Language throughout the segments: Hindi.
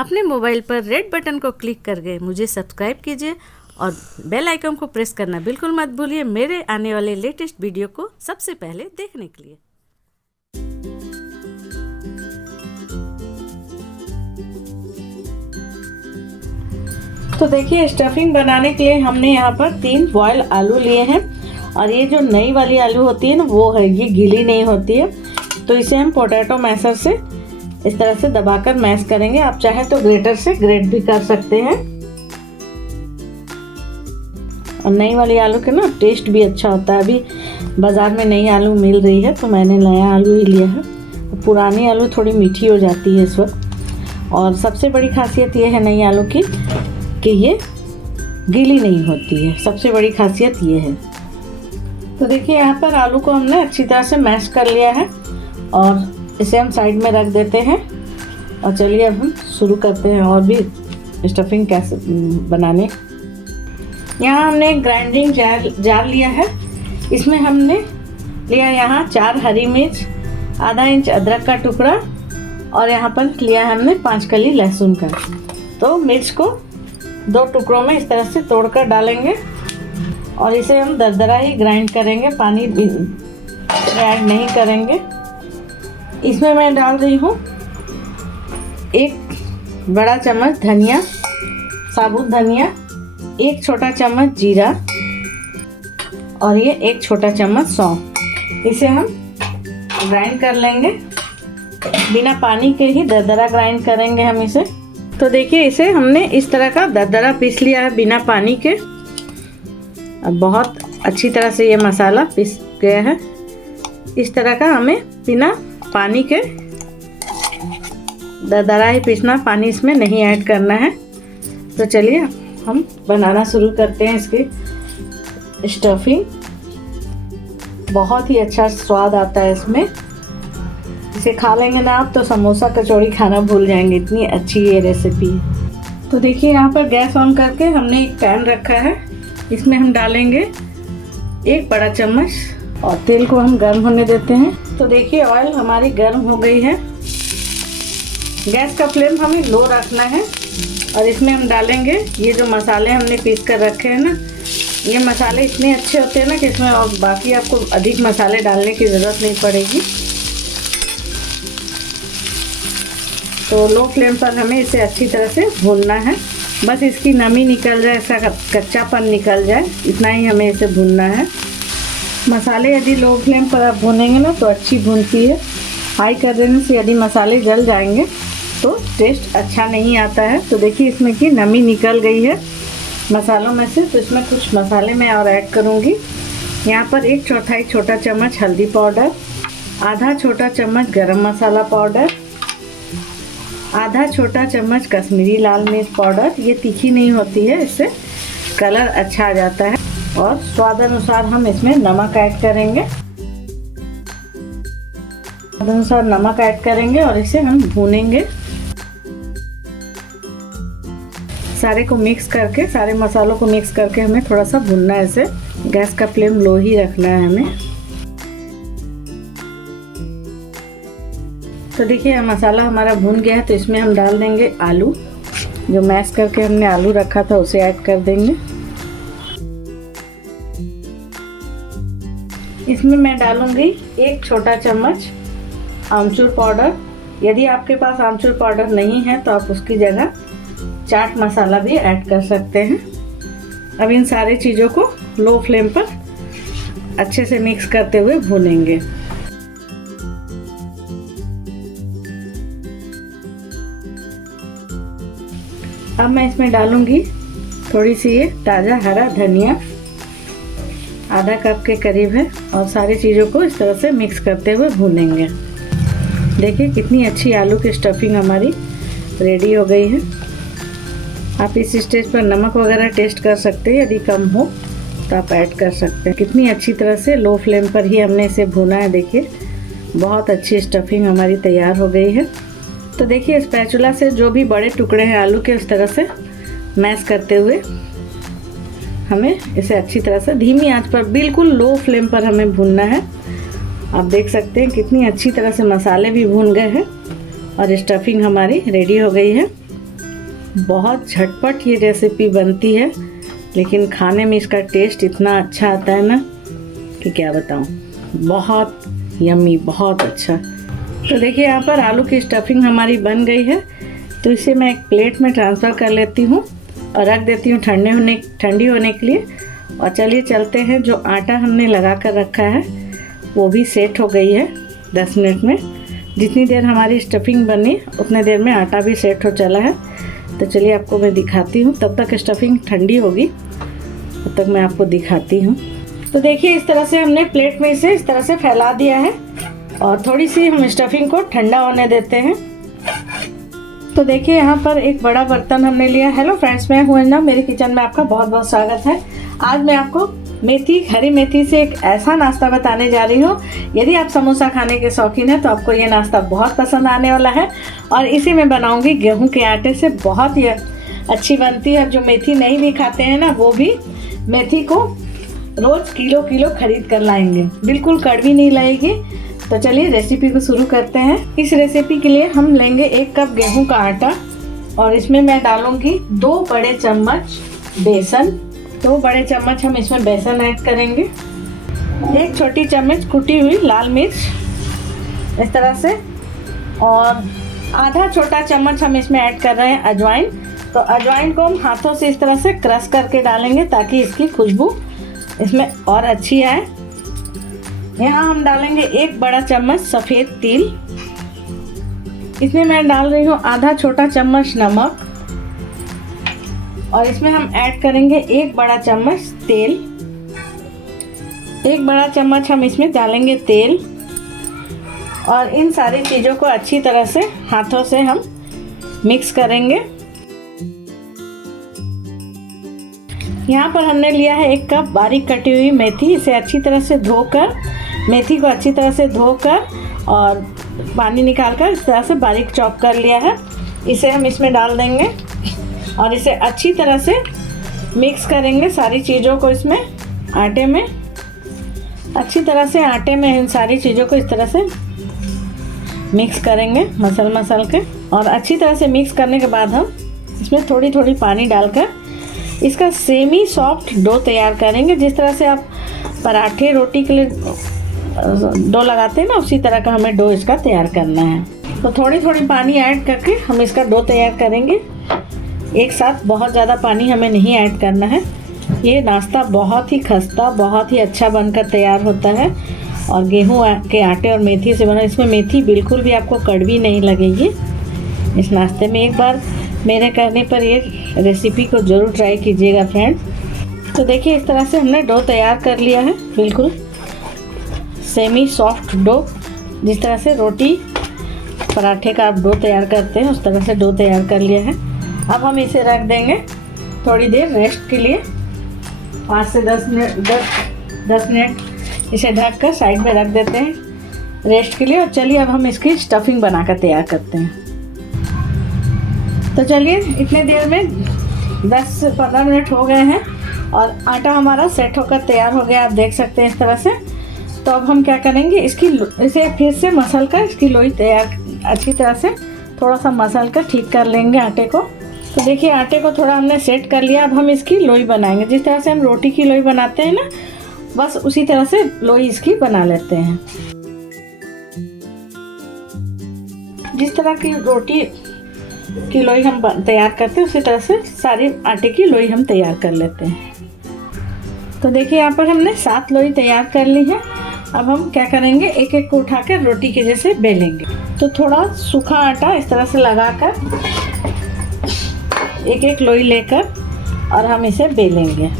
अपने मोबाइल पर रेड बटन को क्लिक करके मुझे सब्सक्राइब कीजिए और बेल आइकन को प्रेस करना बिल्कुल मत भूलिए मेरे आने वाले लेटेस्ट वीडियो को सबसे पहले देखने के लिए। तो देखिए, स्टफिंग बनाने के लिए हमने यहाँ पर 3 बॉयल आलू लिए हैं और ये जो नई वाली आलू होती है ना, वो है, ये गीली नहीं होती है। तो इसे हम पोटैटो मैशर से इस तरह से दबाकर मैश करेंगे। आप चाहे तो ग्रेटर से ग्रेट भी कर सकते हैं। और नई वाली आलू के ना टेस्ट भी अच्छा होता है। अभी बाज़ार में नई आलू मिल रही है तो मैंने नया आलू ही लिया है। पुरानी आलू थोड़ी मीठी हो जाती है इस वक्त। और सबसे बड़ी खासियत ये है नई आलू की कि ये गीली नहीं होती है। सबसे बड़ी खासियत ये है। तो देखिए, यहाँ पर आलू को हमने अच्छी तरह से मैश कर लिया है और इसे हम साइड में रख देते हैं। और चलिए अब हम शुरू करते हैं और भी स्टफिंग कैसे बनाने। यहाँ हमने ग्राइंडिंग जार लिया है। इसमें हमने लिया यहाँ 4 हरी मिर्च, आधा इंच अदरक का टुकड़ा और यहाँ पर लिया है हमने 5 कली लहसुन का। तो मिर्च को 2 टुकड़ों में इस तरह से तोड़कर डालेंगे और इसे हम दरदरा ही ग्राइंड करेंगे, पानी ऐड नहीं करेंगे। इसमें मैं डाल रही हूँ 1 बड़ा चम्मच धनिया, साबुत धनिया, 1 छोटा चम्मच जीरा और ये 1 छोटा चम्मच सौंफ। इसे हम ग्राइंड कर लेंगे, बिना पानी के ही दरदरा ग्राइंड करेंगे हम इसे। तो देखिए, इसे हमने इस तरह का दरदरा पीस लिया है बिना पानी के। अब बहुत अच्छी तरह से ये मसाला पीस गया है। इस तरह का हमें बिना पानी के दरदरा ही पीसना, पानी इसमें नहीं ऐड करना है। तो चलिए हम बनाना शुरू करते हैं इसकी स्टफिंग। बहुत ही अच्छा स्वाद आता है इसमें। इसे खा लेंगे ना आप तो समोसा कचौड़ी खाना भूल जाएंगे, इतनी अच्छी ये रेसिपी है। तो देखिए, यहाँ पर गैस ऑन करके हमने एक पैन रखा है। इसमें हम डालेंगे 1 बड़ा चम्मच और तेल को हम गर्म होने देते हैं। तो देखिए, ऑयल हमारी गर्म हो गई है। गैस का फ्लेम हमें लो रखना है और इसमें हम डालेंगे ये जो मसाले हमने पीस कर रखे हैं ना। ये मसाले इतने अच्छे होते हैं ना कि इसमें और बाकी आपको अधिक मसाले डालने की ज़रूरत नहीं पड़ेगी। तो लो फ्लेम पर हमें इसे अच्छी तरह से भूनना है। बस इसकी नमी निकल जाए, ऐसा कच्चापन निकल जाए, इतना ही हमें इसे भूनना है। मसाले यदि लो फ्लेम पर आप भूनेंगे ना तो अच्छी भूनती है। हाई कर देने से यदि मसाले जल जाएंगे तो टेस्ट अच्छा नहीं आता है। तो देखिए, इसमें की नमी निकल गई है मसालों में से। तो इसमें कुछ मसाले मैं और ऐड करूँगी। यहाँ पर 1/4 छोटा चम्मच हल्दी पाउडर, आधा छोटा चम्मच गरम मसाला पाउडर, आधा छोटा चम्मच कश्मीरी लाल मिर्च पाउडर। ये तीखी नहीं होती है, इससे कलर अच्छा आ जाता है। और स्वाद अनुसार हम इसमें नमक ऐड करेंगे। स्वाद अनुसार नमक ऐड करेंगे और इसे हम भूनेंगे। सारे को मिक्स करके, सारे मसालों को मिक्स करके हमें थोड़ा सा भूनना है इसे। गैस का फ्लेम लो ही रखना है हमें। तो देखिए, मसाला हमारा भून गया है। तो इसमें हम डाल देंगे आलू, जो मैश करके हमने आलू रखा था उसे ऐड कर देंगे। इसमें मैं डालूंगी 1 छोटा चम्मच आमचूर पाउडर। यदि आपके पास आमचूर पाउडर नहीं है तो आप उसकी जगह चाट मसाला भी ऐड कर सकते हैं। अब इन सारी चीज़ों को लो फ्लेम पर अच्छे से मिक्स करते हुए भूनेंगे। अब मैं इसमें डालूंगी थोड़ी सी ये ताज़ा हरा धनिया, आधा कप के करीब है। और सारी चीज़ों को इस तरह से मिक्स करते हुए भूनेंगे। देखिए, कितनी अच्छी आलू की स्टफिंग हमारी रेडी हो गई है। आप इस स्टेज पर नमक वगैरह टेस्ट कर सकते हैं, यदि कम हो तो आप ऐड कर सकते हैं। कितनी अच्छी तरह से लो फ्लेम पर ही हमने इसे भुना है। देखिए, बहुत अच्छी स्टफिंग हमारी तैयार हो गई है। तो देखिए, स्पैचुला से जो भी बड़े टुकड़े हैं आलू के, उस तरह से मैश करते हुए हमें इसे अच्छी तरह से धीमी आंच पर, बिल्कुल लो फ्लेम पर हमें भूनना है। आप देख सकते हैं कितनी अच्छी तरह से मसाले भी भून गए हैं और स्टफिंग हमारी रेडी हो गई है। बहुत झटपट ये रेसिपी बनती है, लेकिन खाने में इसका टेस्ट इतना अच्छा आता है ना कि क्या बताऊँ। बहुत यम्मी, बहुत अच्छा। तो देखिए यहाँ पर आलू की स्टफिंग हमारी बन गई है, तो इसे मैं एक प्लेट में ट्रांसफ़र कर लेती हूँ और रख देती हूँ ठंडी होने के लिए। और चलिए चलते हैं, जो आटा हमने लगा कर रखा है वो भी सेट हो गई है 10 मिनट में। जितनी देर हमारी स्टफिंग बनी उतने देर में आटा भी सेट हो चला है। तो चलिए आपको मैं दिखाती हूँ, तब तक स्टफिंग ठंडी होगी, तब तक मैं आपको दिखाती हूँ। तो देखिए इस तरह से हमने प्लेट में इसे इस तरह से फैला दिया है और थोड़ी सी हम स्टफिंग को ठंडा होने देते हैं। तो देखिए यहाँ पर एक बड़ा बर्तन हमने लिया। हेलो फ्रेंड्स, मैं हूँ अंजना, मेरे किचन में आपका बहुत बहुत स्वागत है। आज मैं आपको हरी मेथी से एक ऐसा नाश्ता बताने जा रही हूँ। यदि आप समोसा खाने के शौकीन हैं तो आपको ये नाश्ता बहुत पसंद आने वाला है। और इसे मैं बनाऊँगी गेहूँ के आटे से, बहुत ही अच्छी बनती है। जो मेथी नहीं भी खाते हैं ना, वो भी मेथी को रोज़ किलो खरीद कर लाएंगे, बिल्कुल कड़वी नहीं लगेगी। तो चलिए रेसिपी को शुरू करते हैं। इस रेसिपी के लिए हम लेंगे 1 कप गेहूं का आटा और इसमें मैं डालूंगी 2 बड़े चम्मच बेसन। 2 बड़े चम्मच हम इसमें बेसन ऐड करेंगे। 1 छोटी चम्मच कुटी हुई लाल मिर्च इस तरह से, और आधा छोटा चम्मच हम इसमें ऐड कर रहे हैं अजवाइन। तो अजवाइन को हम हाथों से इस तरह से क्रश करके डालेंगे ताकि इसकी खुशबू इसमें और अच्छी आए। यहाँ हम डालेंगे 1 बड़ा चम्मच सफ़ेद तिल। इसमें मैं डाल रही हूँ आधा छोटा चम्मच नमक, और इसमें हम ऐड करेंगे 1 बड़ा चम्मच तेल। 1 बड़ा चम्मच हम इसमें डालेंगे तेल, और इन सारी चीज़ों को अच्छी तरह से हाथों से हम मिक्स करेंगे। यहाँ पर हमने लिया है 1 कप बारीक कटी हुई मेथी। इसे अच्छी तरह से धोकर, मेथी को अच्छी तरह से धोकर और पानी निकालकर इस तरह से बारीक चॉप कर लिया है। इसे हम इसमें डाल देंगे और इसे अच्छी तरह से मिक्स करेंगे सारी चीज़ों को इसमें आटे में। अच्छी तरह से आटे में इन सारी चीज़ों को इस तरह से मिक्स करेंगे मसल के। और अच्छी तरह से मिक्स करने के बाद हम इसमें थोड़ी थोड़ी पानी डालकर इसका सेमी सॉफ्ट डो तैयार करेंगे। जिस तरह से आप पराठे रोटी के लिए डो लगाते हैं ना, उसी तरह का हमें डो इसका तैयार करना है। तो थोड़ी थोड़ी पानी ऐड करके हम इसका डो तैयार करेंगे। एक साथ बहुत ज़्यादा पानी हमें नहीं ऐड करना है। ये नाश्ता बहुत ही खस्ता, बहुत ही अच्छा बनकर तैयार होता है और गेहूं के आटे और मेथी से बना। इसमें मेथी बिल्कुल भी आपको कड़वी नहीं लगेगी इस नाश्ते में। एक बार मेरे कहने पर ये रेसिपी को ज़रूर ट्राई कीजिएगा फ्रेंड्स। तो देखिए इस तरह से हमने डो तैयार कर लिया है, बिल्कुल सेमी सॉफ्ट डो। जिस तरह से रोटी पराठे का आप डो तैयार करते हैं उस तरह से डो तैयार कर लिया है। अब हम इसे रख देंगे थोड़ी देर रेस्ट के लिए, 5 से 10 मिनट इसे ढक कर साइड में रख देते हैं रेस्ट के लिए। और चलिए अब हम इसकी स्टफिंग बनाकर तैयार करते हैं। तो चलिए इतने देर में 10 से 15 मिनट हो गए हैं और आटा हमारा सेट होकर तैयार हो गया, आप देख सकते हैं इस तरह से। तो अब हम क्या करेंगे, इसे फिर से मसल कर इसकी लोई तैयार अच्छी तरह से थोड़ा सा मसल कर ठीक कर लेंगे आटे को। तो देखिए आटे को थोड़ा हमने सेट कर लिया। अब हम इसकी लोई बनाएंगे। जिस तरह से हम रोटी की लोई बनाते हैं ना, बस उसी तरह से लोई इसकी बना लेते हैं। जिस तरह की रोटी की लोई हम तैयार करते हैं उसी तरह से सारी आटे की लोई हम तैयार कर लेते हैं। तो देखिए यहाँ पर हमने 7 लोई तैयार कर ली है। अब हम क्या करेंगे, एक एक को उठाकर रोटी के जैसे बेलेंगे। तो थोड़ा सूखा आटा इस तरह से लगाकर एक एक लोई लेकर और हम इसे बेलेंगे।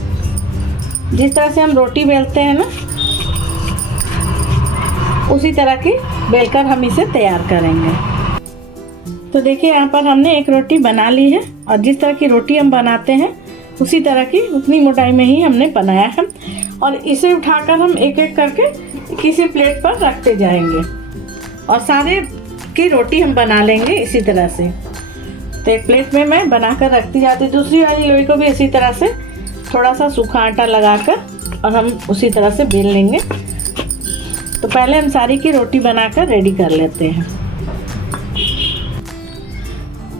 जिस तरह से हम रोटी बेलते हैं ना, उसी तरह की बेलकर हम इसे तैयार करेंगे। तो देखिए यहाँ पर हमने एक रोटी बना ली है और जिस तरह की रोटी हम बनाते हैं उसी तरह की उतनी मोटाई में ही हमने बनाया है। और इसे उठाकर हम एक एक करके किसी प्लेट पर रखते जाएंगे और सारे की रोटी हम बना लेंगे इसी तरह से। तो एक प्लेट में मैं बनाकर रखती जाती, दूसरी वाली लोई को भी इसी तरह से थोड़ा सा सूखा आटा लगाकर और हम उसी तरह से बेल लेंगे। तो पहले हम सारी की रोटी बनाकर रेडी कर लेते हैं।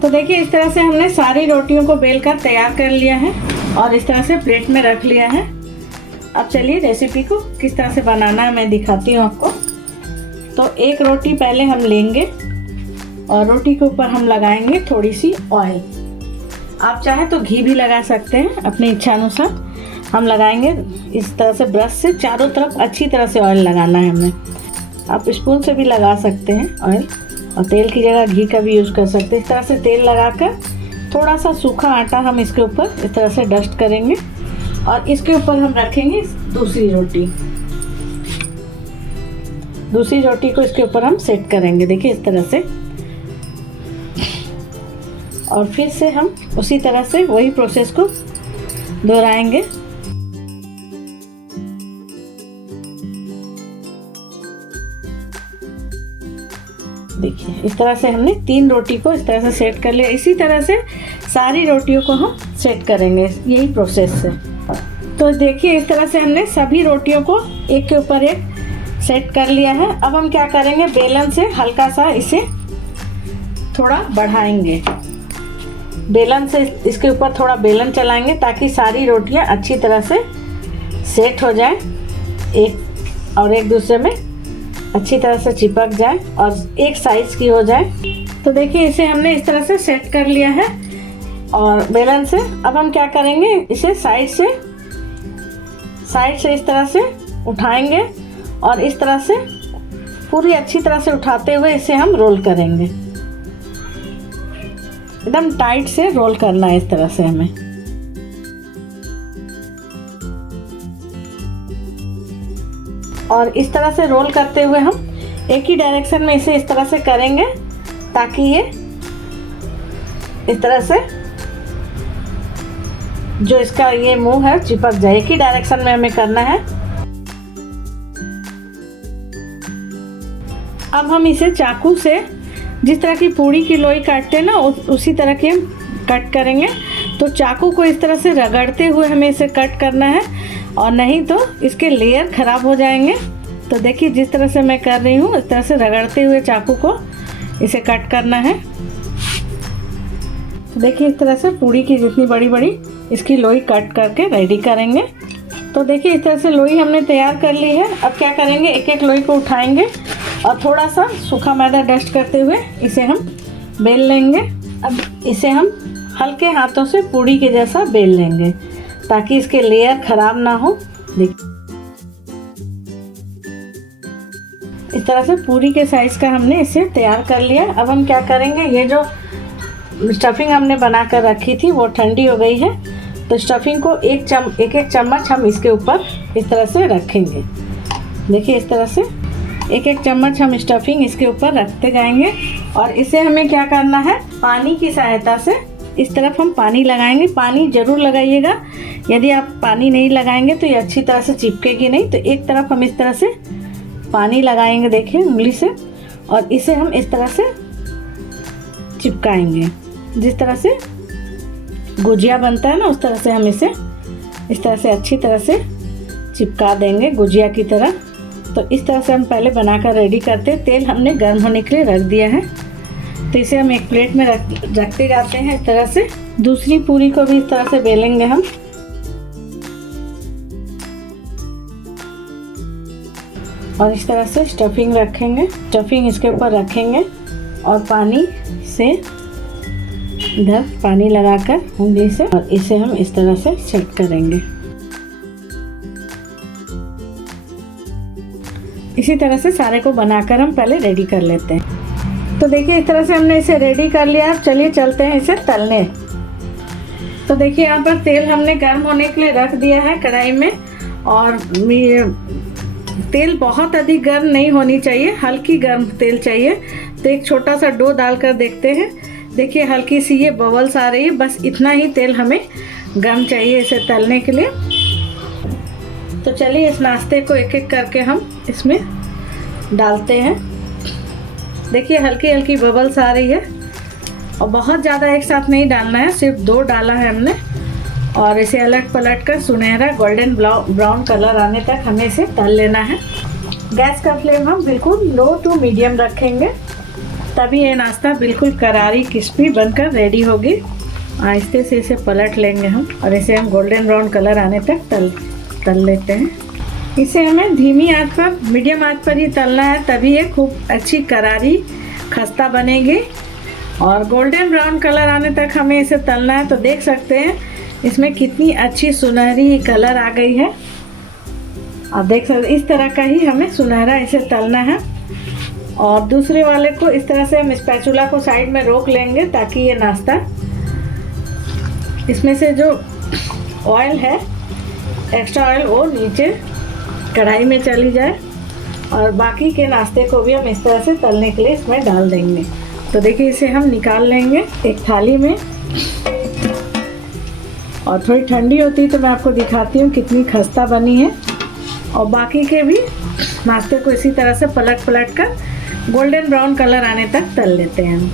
तो देखिए इस तरह से हमने सारी रोटियों को बेल कर तैयार कर लिया है और इस तरह से प्लेट में रख लिया है। अब चलिए रेसिपी को किस तरह से बनाना है मैं दिखाती हूँ आपको। तो एक रोटी पहले हम लेंगे और रोटी के ऊपर हम लगाएंगे थोड़ी सी ऑयल। आप चाहे तो घी भी लगा सकते हैं अपनी इच्छा अनुसार। हम लगाएंगे इस तरह से ब्रश से चारों तरफ अच्छी तरह से ऑयल लगाना है हमें। आप स्पून से भी लगा सकते हैं ऑयल, और तेल की जगह घी का भी यूज़ कर सकते हैं। इस तरह से तेल लगाकर थोड़ा सा सूखा आटा हम इसके ऊपर इस तरह से डस्ट करेंगे और इसके ऊपर हम रखेंगे दूसरी रोटी को इसके ऊपर हम सेट करेंगे। देखिए इस तरह से, और फिर से हम उसी तरह से वही प्रोसेस को दोहराएंगे। देखिए इस तरह से हमने 3 रोटी को इस तरह से सेट कर लिया। इसी तरह से सारी रोटियों को हम सेट करेंगे यही प्रोसेस से। तो देखिए इस तरह से हमने सभी रोटियों को एक के ऊपर एक सेट कर लिया है। अब हम क्या करेंगे, बेलन से हल्का सा इसे थोड़ा बढ़ाएंगे। बेलन से इसके ऊपर थोड़ा बेलन चलाएंगे ताकि सारी रोटियां अच्छी तरह से सेट हो जाए, एक दूसरे में अच्छी तरह से चिपक जाए और एक साइज की हो जाए। तो देखिए इसे हमने इस तरह से सेट कर लिया है और बेलन से। अब हम क्या करेंगे, इसे साइड से इस तरह से उठाएंगे और इस तरह से पूरी अच्छी तरह से उठाते हुए इसे हम रोल करेंगे। एकदम टाइट से रोल करना है इस तरह से हमें। और इस तरह से रोल करते हुए हम एक ही डायरेक्शन में इसे इस तरह से करेंगे ताकि ये इस तरह से जो इसका ये मुंह है चिपक जाए। एक ही डायरेक्शन में हमें करना है। अब हम इसे चाकू से जिस तरह की पूड़ी की लोई काटते हैं ना, उसी तरह के कट करेंगे। तो चाकू को इस तरह से रगड़ते हुए हमें इसे कट करना है और नहीं तो इसके लेयर ख़राब हो जाएंगे। तो देखिए जिस तरह से मैं कर रही हूँ, इस तरह से रगड़ते हुए चाकू को इसे कट करना है। तो देखिए इस तरह से पूड़ी की जितनी बड़ी बड़ी इसकी लोई कट करके रेडी करेंगे। तो देखिए इस तरह से लोई हमने तैयार कर ली है। अब क्या करेंगे, एक एक लोई को उठाएंगे और थोड़ा सा सूखा मैदा डस्ट करते हुए इसे हम बेल लेंगे। अब इसे हम हल्के हाथों से पूड़ी के जैसा बेल लेंगे ताकि इसके लेयर ख़राब ना हो। देखिए इस तरह से पूरी के साइज़ का हमने इसे तैयार कर लिया। अब हम क्या करेंगे, ये जो स्टफिंग हमने बना कर रखी थी वो ठंडी हो गई है। तो स्टफिंग को एक एक चम्मच हम इसके ऊपर इस तरह से रखेंगे। देखिए इस तरह से एक एक चम्मच हम स्टफिंग इसके ऊपर रखते जाएंगे और इसे हमें क्या करना है, पानी की सहायता से इस तरफ हम पानी लगाएंगे। पानी ज़रूर लगाइएगा, यदि आप पानी नहीं लगाएंगे तो ये अच्छी तरह से चिपकेगी नहीं। तो एक तरफ हम इस तरह से पानी लगाएंगे, देखिए उंगली से, और इसे हम इस तरह से चिपकाएंगे। जिस तरह से गुजिया बनता है ना, उस तरह से हम इसे इस तरह से अच्छी तरह से चिपका देंगे गुजिया की तरह। तो इस तरह से हम पहले बनाकर रेडी करते हैं। तेल हमने गर्म होने के लिए रख दिया है। तो इसे हम एक प्लेट में रखते जाते हैं इस तरह से। दूसरी पूरी को भी इस तरह से बेलेंगे हम। और इस तरह से स्टफिंग रखेंगे, स्टफिंग इसके ऊपर रखेंगे और पानी से इधर पानी लगाकर उंगली से, और इसे हम इस तरह से सेट करेंगे। इसी तरह से सारे को बनाकर हम पहले रेडी कर लेते हैं। तो देखिए इस तरह से हमने इसे रेडी कर लिया। अब चलिए चलते हैं इसे तलने। तो देखिए यहाँ पर तेल हमने गर्म होने के लिए रख दिया है कढ़ाई में, और तेल बहुत अधिक गर्म नहीं होनी चाहिए, हल्की गर्म तेल चाहिए। तो एक छोटा सा डो डालकर देखते हैं। देखिए हल्की सी ये बबल्स आ रही है, बस इतना ही तेल हमें गर्म चाहिए इसे तलने के लिए। तो चलिए इस नाश्ते को एक एक करके हम इसमें डालते हैं। देखिए हल्की हल्की बबल्स आ रही है और बहुत ज़्यादा एक साथ नहीं डालना है, सिर्फ 2 डाला है हमने। और इसे अलट पलट कर सुनहरा गोल्डन ब्राउन कलर आने तक हमें इसे तल लेना है। गैस का फ्लेम हम बिल्कुल लो टू मीडियम रखेंगे। तभी ये नाश्ता बिल्कुल करारी क्रिस्पी बनकर रेडी होगी। आहिस्ते से इसे पलट लेंगे हम और इसे हम गोल्डन ब्राउन कलर आने तक तल लेते हैं। इसे हमें धीमी आंच पर, मीडियम आंच पर ही तलना है, तभी ये खूब अच्छी करारी खस्ता बनेगी। और गोल्डन ब्राउन कलर आने तक हमें इसे तलना है। तो देख सकते हैं इसमें कितनी अच्छी सुनहरी कलर आ गई है। आप देख सकते इस तरह का ही हमें सुनहरा इसे तलना है। और दूसरे वाले को इस तरह से हम स्पैचुला को साइड में रोक लेंगे ताकि ये नाश्ता, इसमें से जो ऑयल है, एक्स्ट्रा ऑयल, वो नीचे कढ़ाई में चली जाए। और बाकी के नाश्ते को भी हम इस तरह से तलने के लिए इसमें डाल देंगे। तो देखिए इसे हम निकाल लेंगे एक थाली में। और थोड़ी ठंडी होती है तो मैं आपको दिखाती हूँ कितनी खस्ता बनी है। और बाकी के भी नाश्ते को इसी तरह से पलट कर गोल्डन ब्राउन कलर आने तक तल लेते हैं।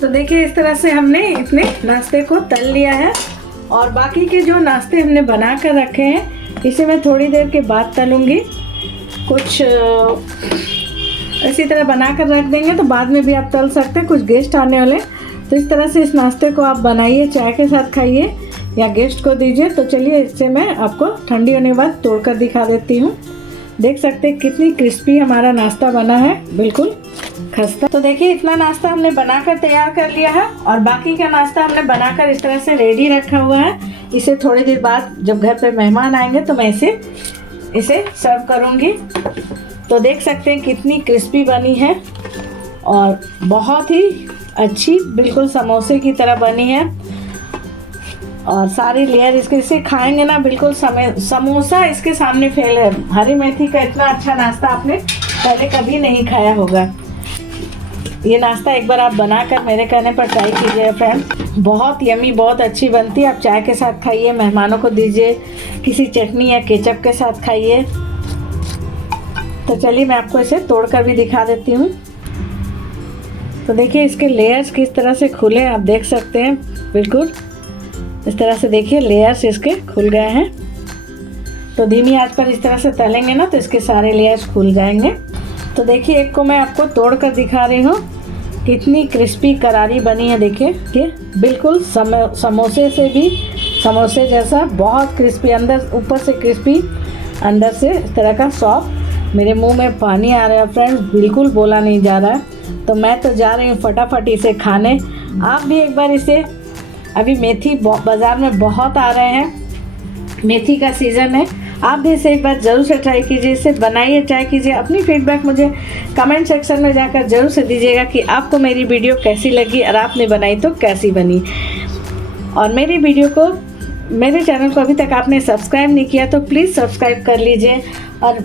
तो देखिए इस तरह से हमने इतने नाश्ते को तल लिया है। और बाकी के जो नाश्ते हमने बना कर रखे हैं इसे मैं थोड़ी देर के बाद तलूँगी। कुछ इसी तरह बना कर रख देंगे तो बाद में भी आप तल सकते हैं। कुछ गेस्ट आने वाले, तो इस तरह से इस नाश्ते को आप बनाइए, चाय के साथ खाइए या गेस्ट को दीजिए। तो चलिए इसे मैं आपको ठंडी होने के बाद तोड़कर दिखा देती हूँ। देख सकते हैं कितनी क्रिस्पी हमारा नाश्ता बना है, बिल्कुल खस्ता। तो देखिए इतना नाश्ता हमने बनाकर तैयार कर लिया है। और बाकी का नाश्ता हमने बनाकर इस तरह से रेडी रखा हुआ है। इसे थोड़ी देर बाद जब घर पे मेहमान आएंगे तो मैं इसे सर्व करूँगी। तो देख सकते हैं कितनी क्रिस्पी बनी है और बहुत ही अच्छी, बिल्कुल समोसे की तरह बनी है। और सारी लेयर इसे खाएंगे ना, बिल्कुल समोसा इसके सामने फेल है। हरी मेथी का इतना अच्छा नाश्ता आपने पहले कभी नहीं खाया होगा। ये नाश्ता एक बार आप बनाकर मेरे कहने पर ट्राई कीजिए फ्रेंड्स। बहुत यमी, बहुत अच्छी बनती है। आप चाय के साथ खाइए, मेहमानों को दीजिए, किसी चटनी या केचप के साथ खाइए। तो चलिए मैं आपको इसे तोड़कर भी दिखा देती हूँ। तो देखिए इसके लेयर्स किस तरह से खुले, आप देख सकते हैं। बिल्कुल इस तरह से देखिए लेयर्स इसके खुल गए हैं। तो धीमी आंच पर इस तरह से तलेंगे ना तो इसके सारे लेयर्स खुल जाएंगे। तो देखिए एक को मैं आपको तोड़कर दिखा रही हूँ, कितनी क्रिस्पी करारी बनी है। देखिए कि बिल्कुल समोसे से भी, समोसे जैसा बहुत क्रिस्पी, अंदर ऊपर से क्रिस्पी, अंदर से इस तरह का सॉफ्ट। मेरे मुंह में पानी आ रहा है फ्रेंड्स, बिल्कुल बोला नहीं जा रहा है। तो मैं तो जा रही हूँ फटाफट इसे खाने। आप भी एक बार इसे, अभी मेथी बाज़ार में बहुत आ रहे हैं, मेथी का सीज़न है, आप भी इसे एक बार ज़रूर से ट्राई कीजिए। इसे बनाइए, ट्राई कीजिए। अपनी फीडबैक मुझे कमेंट सेक्शन में जाकर ज़रूर से दीजिएगा कि आपको मेरी वीडियो कैसी लगी और आपने बनाई तो कैसी बनी। और मेरी वीडियो को, मेरे चैनल को अभी तक आपने सब्सक्राइब नहीं किया तो प्लीज़ सब्सक्राइब कर लीजिए। और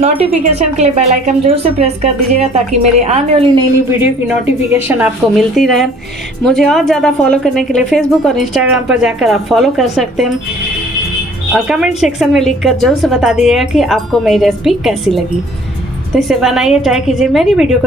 नोटिफिकेशन के लिए बेल आइकन जरूर से प्रेस कर दीजिएगा ताकि मेरे आने वाली नई वीडियो की नोटिफिकेशन आपको मिलती रहे। मुझे और ज़्यादा फॉलो करने के लिए फेसबुक और इंस्टाग्राम पर जाकर आप फॉलो कर सकते हैं। और कमेंट सेक्शन में लिखकर जरूर से बता दीजिएगा कि आपको मेरी रेसिपी कैसी लगी। तो इसे बनाइए, ट्राई कीजिए। मेरी वीडियो को